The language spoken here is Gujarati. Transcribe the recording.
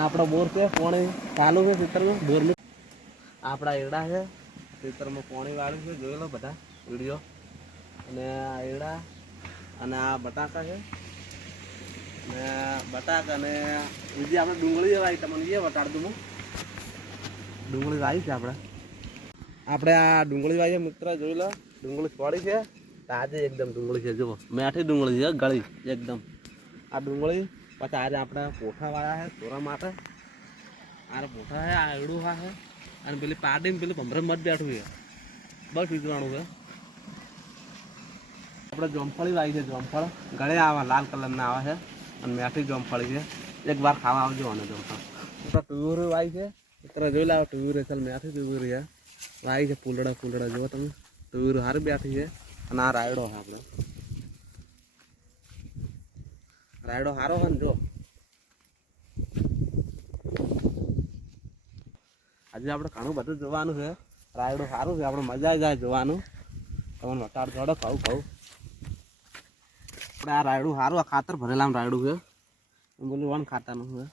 આપણા બોર છે પાણી ચાલુ છે ખેતરમાં બોરનું આપણા એડા છે ખેતરમાં પાણી વાળું છે જોઈ લો બધા વિડીયો અને આ એડા અને આ બટાકા છે ને બટાકા અને બીજી આપણે ડુંગળી વાવી તમને એ બતાડ દઉં હું ડુંગળી વાવી છે આપણે આ ડુંગળી વાવી મિત્ર જોઈ લો ડુંગળી છોડી છે તાજી એકદમ ડુંગળી છે જુઓ મેઠી ડુંગળી છે ગળી એકદમ આ ડુંગળી પછી આજે આપણે પોઠા વાળા છે તોરા માટે આ પોઠા છે આ એડું હા છે અને પેલી પાડી પેલું ભમરે મત બેઠું છે બસ વીજવાનું છે આપણે જોમફળી વાવી છે જોમફળ ગળે આવા લાલ કલરના આવે છે અને મેઠી જોમફળી છે એક વાર ખાવા આવજો અને જોમફળ ટુર વાવી છે મિત્ર જોઈ લાવો ટુર ચાલ મેઠી ટુર છે વાવી છે ફૂલડા જુઓ તમે ટુર હારી બેઠી છે અને આ રાયડો છે આપણે રાયડો સારો છે ને જો આજે આપણે ઘણું બધું જોવાનું છે રાયડો સારું છે આપણે મજા આવી જાય જોવાનું તમને વટાડ જોડો કહું આપણે આ રાયડું સારું આ ખાતર ભરેલા રાયડું છે બોલું વન ખાતાનું છે